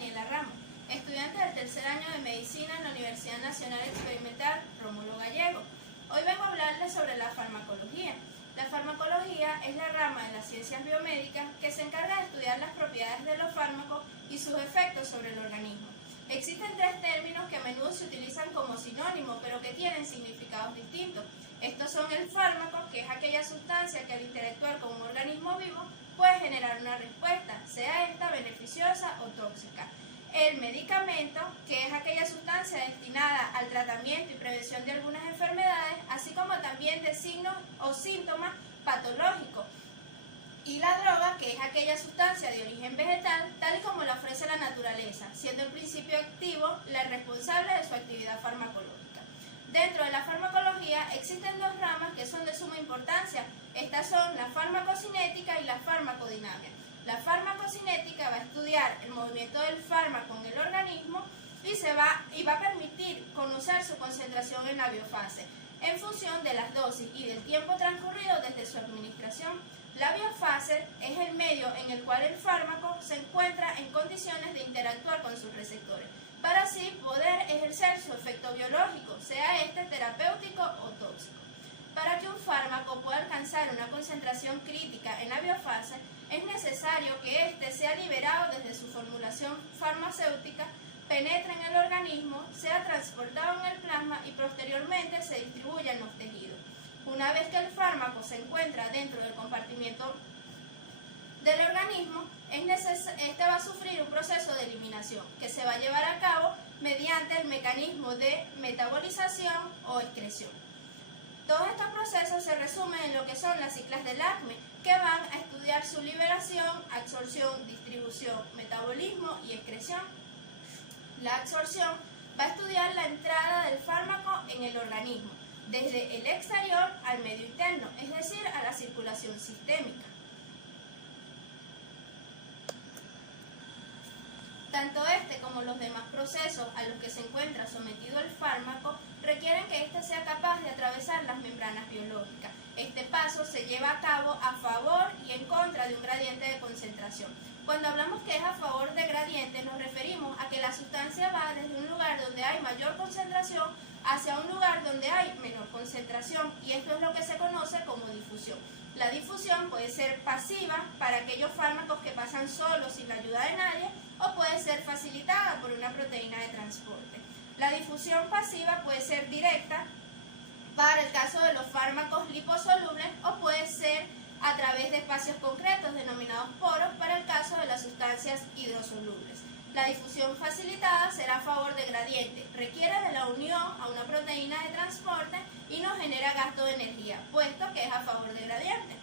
Daniela Ramos, estudiante del tercer año de Medicina en la Universidad Nacional Experimental Rómulo Gallego. Hoy vengo a hablarles sobre la farmacología. La farmacología es la rama de las ciencias biomédicas que se encarga de estudiar las propiedades de los fármacos y sus efectos sobre el organismo. Existen tres términos que a menudo se utilizan como sinónimos, pero que tienen significados distintos. Estos son el fármaco, que es aquella sustancia que al interactuar con un organismo vivo puede generar una respuesta, sea esta beneficiosa o tóxica. El medicamento, que es aquella sustancia destinada al tratamiento y prevención de algunas enfermedades, así como también de signos o síntomas patológicos. Y la droga, que es aquella sustancia de origen vegetal, tal y como la ofrece la naturaleza, siendo el principio activo la responsable de su actividad farmacológica. Dentro de la farmacología existen dos ramas que son de suma importancia. Estas son la farmacocinética y la farmacodinámica. La farmacocinética va a estudiar el movimiento del fármaco en el organismo y va a permitir conocer su concentración en la biofase, en función de las dosis y del tiempo transcurrido desde su administración. La biofase es el medio en el cual el fármaco se encuentra en condiciones de interactuar con sus receptores, para así poder ejercer su efecto biológico, sea este terapéutico o tóxico. Para que un fármaco pueda alcanzar una concentración crítica en la biofase, es necesario que éste sea liberado desde su formulación farmacéutica, penetre en el organismo, sea transportado en el plasma y posteriormente se distribuya en los tejidos. Una vez que el fármaco se encuentra dentro del compartimiento del organismo, este va a sufrir un proceso de eliminación que se va a llevar a cabo mediante el mecanismo de metabolización o excreción. Todos estos procesos se resumen en lo que son las siglas del ACME, que van a estudiar su liberación, absorción, distribución, metabolismo y excreción. La absorción va a estudiar la entrada del fármaco en el organismo, desde el exterior al medio interno, es decir, a la circulación sistémica. Tanto este como los demás procesos a los que se encuentra sometido el fármaco requieren que éste sea capaz de atravesar las membranas biológicas. Este paso se lleva a cabo a favor y en contra de un gradiente de concentración. Cuando hablamos que es a favor de gradiente, nos referimos a que la sustancia va desde un lugar donde hay mayor concentración hacia un lugar donde hay menor concentración, y esto es lo que se conoce como difusión. La difusión puede ser pasiva para aquellos fármacos que pasan solos sin la ayuda de nadie, o puede ser facilitada por una proteína de transporte. La difusión pasiva puede ser directa para el caso de los fármacos liposolubles, o puede ser a través de espacios concretos denominados poros para el caso de las sustancias hidrosolubles. La difusión facilitada será a favor de gradiente, requiere de la unión a una proteína de transporte y no genera gasto de energía, puesto que es a favor de gradiente.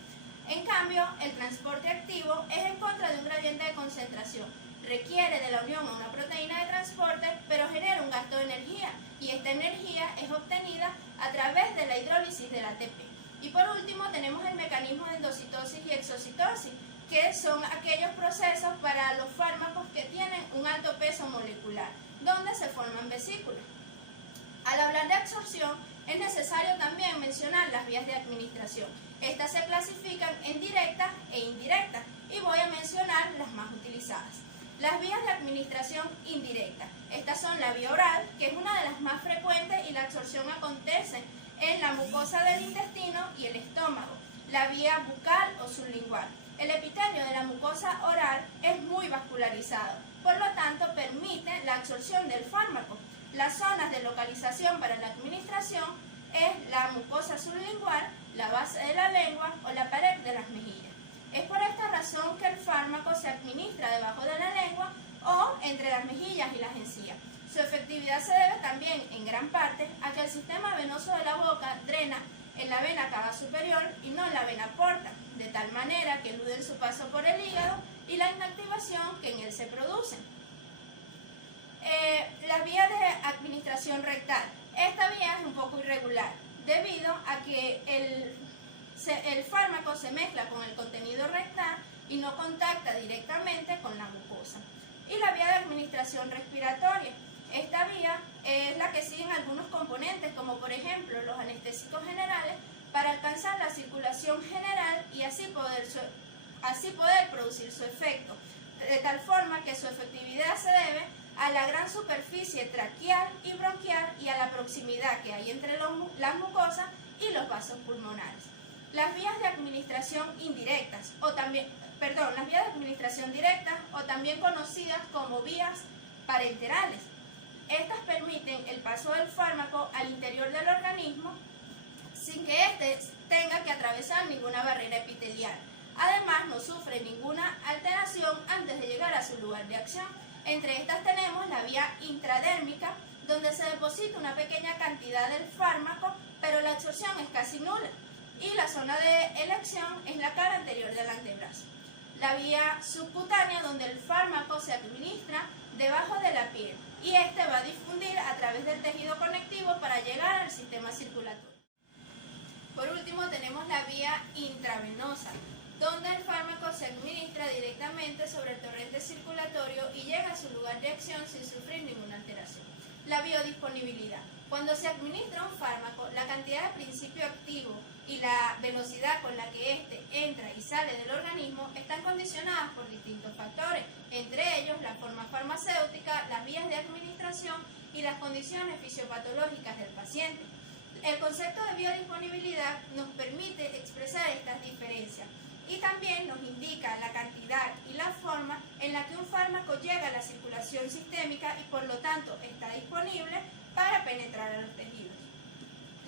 En cambio, el transporte activo es en contra de un gradiente de concentración, requiere de la unión a una proteína de transporte, pero genera un gasto de energía, y esta energía es obtenida a través de la hidrólisis del ATP. Y por último tenemos el mecanismo de endocitosis y exocitosis, que son aquellos procesos para los fármacos que tienen un alto peso molecular, donde se forman vesículas. Al hablar de absorción, es necesario también mencionar las vías de administración. Estas se clasifican en directas e indirectas, y voy a mencionar las más utilizadas. Las vías de administración indirecta. Estas son la vía oral, que es una de las más frecuentes, y la absorción acontece en la mucosa del intestino y el estómago. La vía bucal o sublingual. El epitelio de la mucosa oral es muy vascularizado, por lo tanto permite la absorción del fármaco. Las zonas de localización para la administración es la mucosa sublingual, la base de la lengua o la pared de las mejillas. Es por esta razón que el fármaco se administra debajo de la lengua o entre las mejillas y las encías. Su efectividad se debe también, en gran parte, a que el sistema venoso de la boca drena en la vena cava superior y no en la vena porta, de tal manera que eluden su paso por el hígado y la inactivación que en él se produce. La vía de administración rectal. Esta vía es un poco irregular, debido a que el fármaco se mezcla con el contenido rectal y no contacta directamente con la mucosa. Y la vía de administración respiratoria. Esta vía es la que siguen algunos componentes, como por ejemplo los anestésicos generales, para alcanzar la circulación general y así poder producir su efecto, de tal forma que su efectividad se debe a la gran superficie traqueal y bronquial y a la proximidad que hay entre las mucosas y los vasos pulmonares. Las vías de administración indirectas, las vías de administración directas o también conocidas como vías parenterales. Estas permiten el paso del fármaco al interior del organismo sin que éste tenga que atravesar ninguna barrera epitelial. Además, no sufre ninguna alteración antes de llegar a su lugar de acción. Entre estas tenemos la vía intradérmica, donde se deposita una pequeña cantidad del fármaco, pero la absorción es casi nula. Y la zona de elección es la cara anterior del antebrazo. La vía subcutánea, donde el fármaco se administra debajo de la piel y este va a difundir a través del tejido conectivo para llegar al sistema circulatorio. Por último, tenemos la vía intravenosa, donde el fármaco se administra directamente sobre el torrente circulatorio y llega a su lugar de acción sin sufrir ninguna alteración. La biodisponibilidad. Cuando se administra un fármaco, la cantidad de principio activo y la velocidad con la que éste entra y sale del organismo están condicionadas por distintos factores, entre ellos la forma farmacéutica, las vías de administración y las condiciones fisiopatológicas del paciente. El concepto de biodisponibilidad nos permite expresar estas diferencias y también nos indica la cantidad y la forma en la que un fármaco llega a la circulación sistémica y por lo tanto está disponible para penetrar a los tejidos.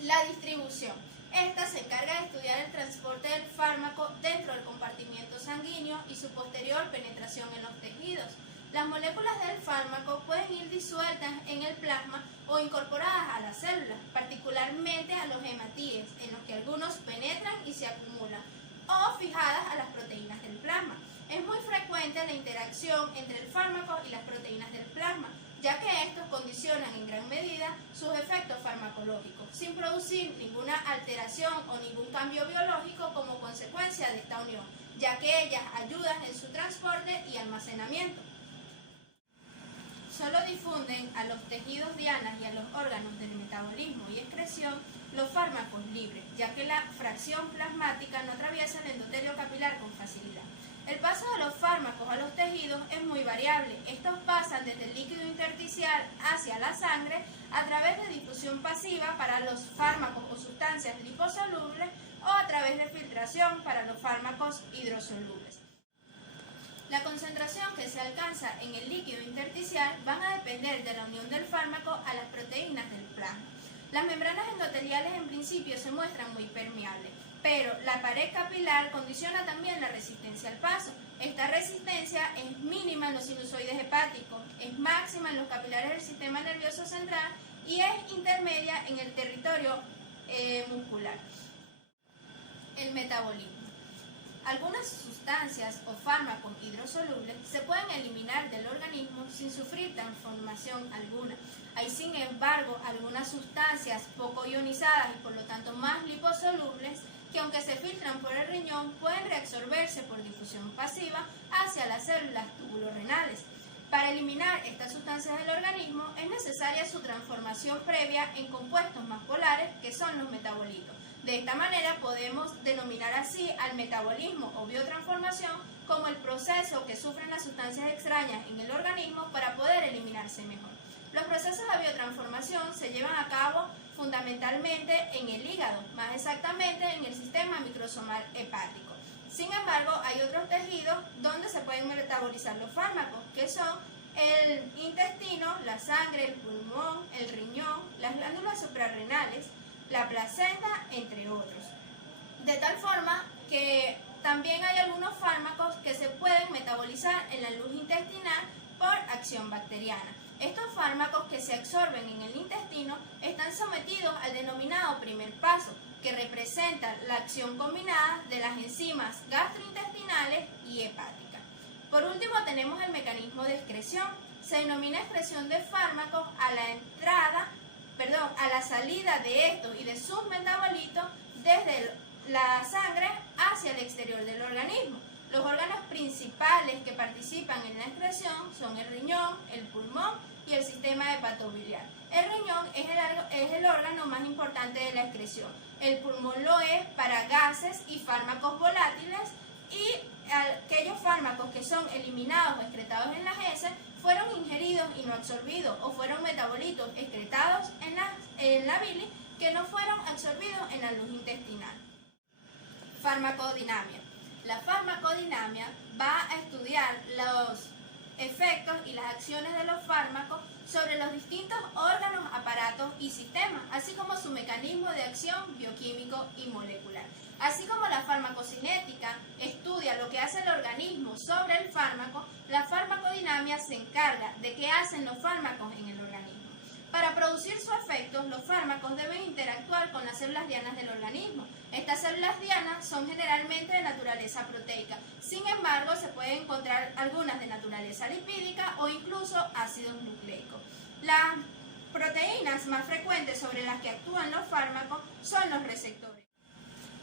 La distribución. Esta se encarga de estudiar el transporte del fármaco dentro del compartimiento sanguíneo y su posterior penetración en los tejidos. Las moléculas del fármaco pueden ir disueltas en el plasma o incorporadas a las células, particularmente a los hematíes, en los que algunos penetran y se acumulan, o fijadas a las proteínas del plasma. Es muy frecuente la interacción entre el fármaco y las proteínas del plasma, ya que estos condicionan en gran medida sus efectos farmacológicos, sin producir ninguna alteración o ningún cambio biológico como consecuencia de esta unión, ya que ellas ayudan en su transporte y almacenamiento. Solo difunden a los tejidos dianas y a los órganos del metabolismo y excreción los fármacos libres, ya que la fracción plasmática no atraviesa el endotelio capilar con facilidad. El paso de los fármacos a los tejidos es muy variable. Estos pasan desde el líquido intersticial hacia la sangre a través de difusión pasiva para los fármacos o sustancias liposolubles o a través de filtración para los fármacos hidrosolubles. La concentración que se alcanza en el líquido intersticial van a depender de la unión del fármaco a las proteínas del plasma. Las membranas endoteliales en principio se muestran muy permeables, pero la pared capilar condiciona también la resistencia al paso. Esta resistencia es mínima en los sinusoides hepáticos, es máxima en los capilares del sistema nervioso central y es intermedia en el territorio muscular. El metabolismo. Algunas sustancias o fármacos hidrosolubles se pueden eliminar del organismo sin sufrir transformación alguna. Hay, sin embargo, algunas sustancias poco ionizadas y por lo tanto más liposolubles que, aunque se filtran por el riñón, pueden reabsorberse por difusión pasiva hacia las células tubulorrenales. Para eliminar estas sustancias del organismo es necesaria su transformación previa en compuestos más polares, que son los metabolitos. De esta manera podemos denominar así al metabolismo o biotransformación como el proceso que sufren las sustancias extrañas en el organismo para poder eliminarse mejor. Los procesos de biotransformación se llevan a cabo fundamentalmente en el hígado, más exactamente en el sistema microsomal hepático. Sin embargo, hay otros tejidos donde se pueden metabolizar los fármacos, que son el intestino, la sangre, el pulmón, el riñón, las glándulas suprarrenales, la placenta, entre otros. De tal forma que también hay algunos fármacos que se pueden metabolizar en la luz intestinal por acción bacteriana. Estos fármacos que se absorben en el intestino están sometidos al denominado primer paso, que representa la acción combinada de las enzimas gastrointestinales y hepáticas. Por último, tenemos el mecanismo de excreción. Se denomina excreción de fármacos a la salida de estos y de sus metabolitos desde la sangre hacia el exterior del organismo. Los órganos principales que participan en la excreción son el riñón, el pulmón y el sistema hepatobiliar. El riñón es el órgano más importante de la excreción. El pulmón lo es para gases y fármacos volátiles y aquellos fármacos que son eliminados o excretados en las heces fueron ingeridos y no absorbidos, o fueron metabolitos excretados en la bilis que no fueron absorbidos en la luz intestinal. Farmacodinamia. La farmacodinamia va a estudiar los efectos y las acciones de los fármacos sobre los distintos órganos, aparatos y sistemas, así como su mecanismo de acción bioquímico y molecular. Así como la farmacocinética estudia lo que hace el organismo sobre el fármaco, la farmacodinamia se encarga de qué hacen los fármacos en el organismo. Para producir sus efectos, los fármacos deben interactuar con las células dianas del organismo. Estas células dianas son generalmente de naturaleza proteica. Sin embargo, se pueden encontrar algunas de naturaleza lipídica o incluso ácidos nucleicos. Las proteínas más frecuentes sobre las que actúan los fármacos son los receptores.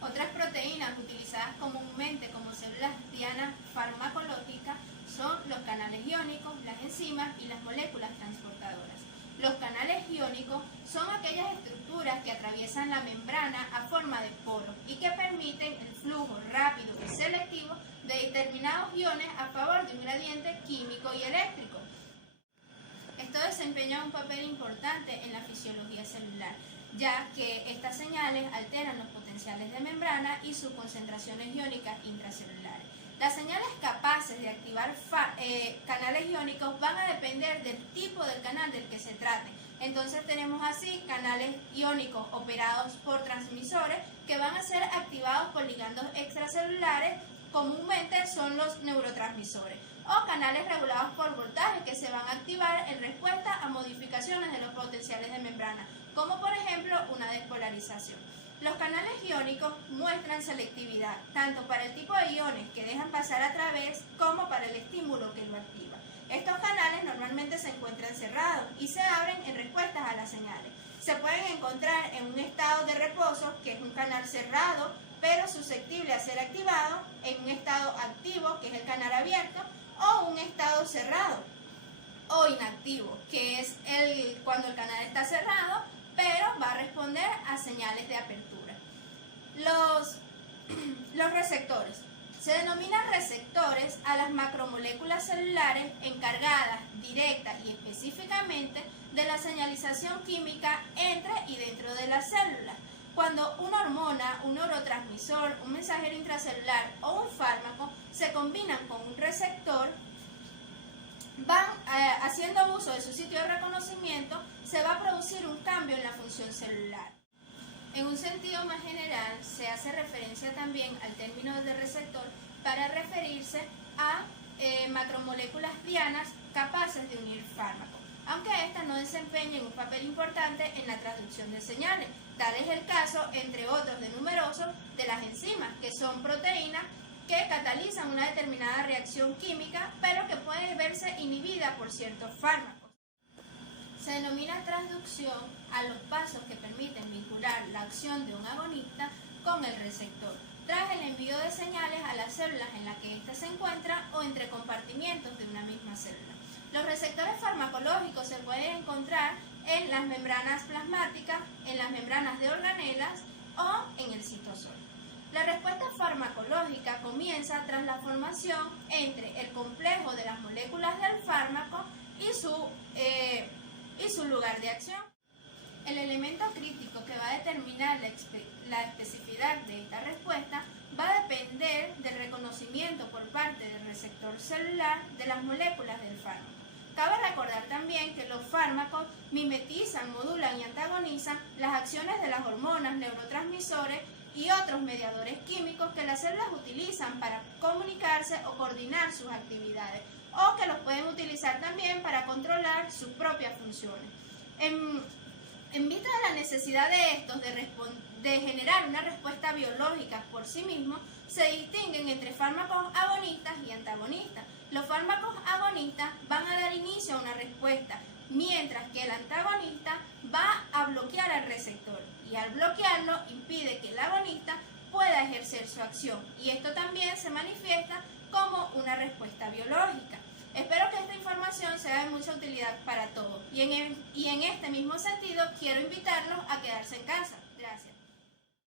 Otras proteínas utilizadas comúnmente como células dianas farmacológicas son los canales iónicos, las enzimas y las moléculas transportadoras. Los canales iónicos son aquellas estructuras que atraviesan la membrana a forma de poros y que permiten el flujo rápido y selectivo de determinados iones a favor de un gradiente químico y eléctrico. Esto desempeña un papel importante en la fisiología celular, ya que estas señales alteran los potenciales de membrana y sus concentraciones iónicas intracelulares. Las señales capaces de activar canales iónicos van a depender del tipo del canal del que se trate. Entonces tenemos así canales iónicos operados por transmisores que van a ser activados por ligandos extracelulares, comúnmente son los neurotransmisores, o canales regulados por voltaje que se van a activar en respuesta a modificaciones de los potenciales de membrana, como por ejemplo una despolarización. Los canales iónicos muestran selectividad, tanto para el tipo de iones que dejan pasar a través como para el estímulo que lo activa. Estos canales normalmente se encuentran cerrados y se abren en respuestas a las señales. Se pueden encontrar en un estado de reposo, que es un canal cerrado, pero susceptible a ser activado, en un estado activo, que es el canal abierto, o un estado cerrado o inactivo, que es cuando el canal está cerrado, pero va a responder a señales de apertura. Los receptores. Se denominan receptores a las macromoléculas celulares encargadas directa y específicamente de la señalización química entre y dentro de la célula. Cuando una hormona, un neurotransmisor, un mensajero intracelular o un fármaco se combinan con un receptor, van haciendo uso de su sitio de reconocimiento, se va a producir un cambio en la función celular. En un sentido más general, se hace referencia también al término de receptor para referirse a macromoléculas dianas capaces de unir fármacos, aunque éstas no desempeñen un papel importante en la transducción de señales. Tal es el caso, entre otros de numerosos, de las enzimas, que son proteínas que catalizan una determinada reacción química, pero que puede verse inhibida por ciertos fármacos. Se denomina transducción a los pasos que permiten vincular la acción de un agonista con el receptor, tras el envío de señales a las células en las que ésta se encuentra o entre compartimientos de una misma célula. Los receptores farmacológicos se pueden encontrar en las membranas plasmáticas, en las membranas de organelas o en el citosol. La respuesta farmacológica comienza tras la formación entre el complejo de las moléculas del fármaco y su lugar de acción. El elemento crítico que va a determinar la especificidad de esta respuesta va a depender del reconocimiento por parte del receptor celular de las moléculas del fármaco. Cabe recordar también que los fármacos mimetizan, modulan y antagonizan las acciones de las hormonas, neurotransmisores y otros mediadores químicos que las células utilizan para comunicarse o coordinar sus actividades, o que los pueden utilizar también para controlar sus propias funciones. En vista de la necesidad de estos de generar una respuesta biológica por sí mismos, se distinguen entre fármacos agonistas y antagonistas. Los fármacos agonistas van a dar inicio a una respuesta, mientras que el antagonista va a bloquear al receptor y al bloquearlo impide que el agonista pueda ejercer su acción, y esto también se manifiesta como una respuesta biológica. Espero que esta información sea de mucha utilidad para todos y en este mismo sentido quiero invitarlos a quedarse en casa.